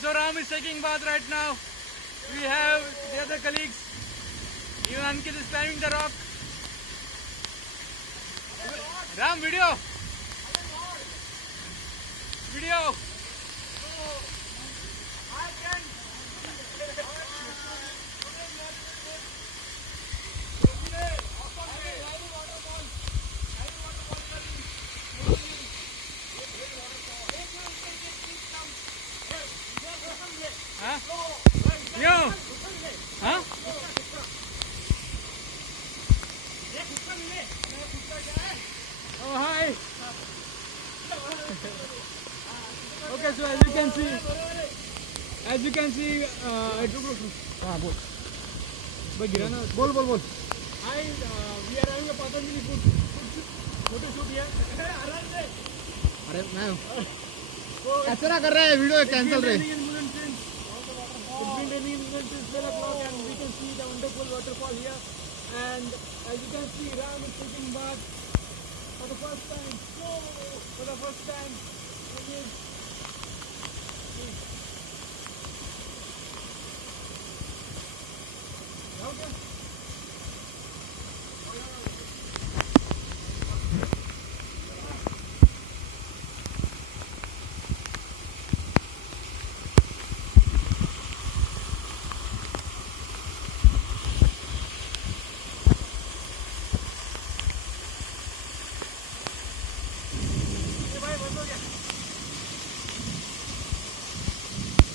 So Ram is taking bath right now. We have the other colleagues. Even Ankit is climbing the rock. Ram, video. Video. Huh? Yo. Huh? Oh, hi. Okay, so as you can see, बोल. Hi, we are having a Patanjali photo shoot here. अरे मैं कचरा कर रहा है video cancel रहे. It's been raining since 12 o'clock and we can see the wonderful waterfall here. And as you can see, Ram is taking bath for the first time. For the first time. Okay.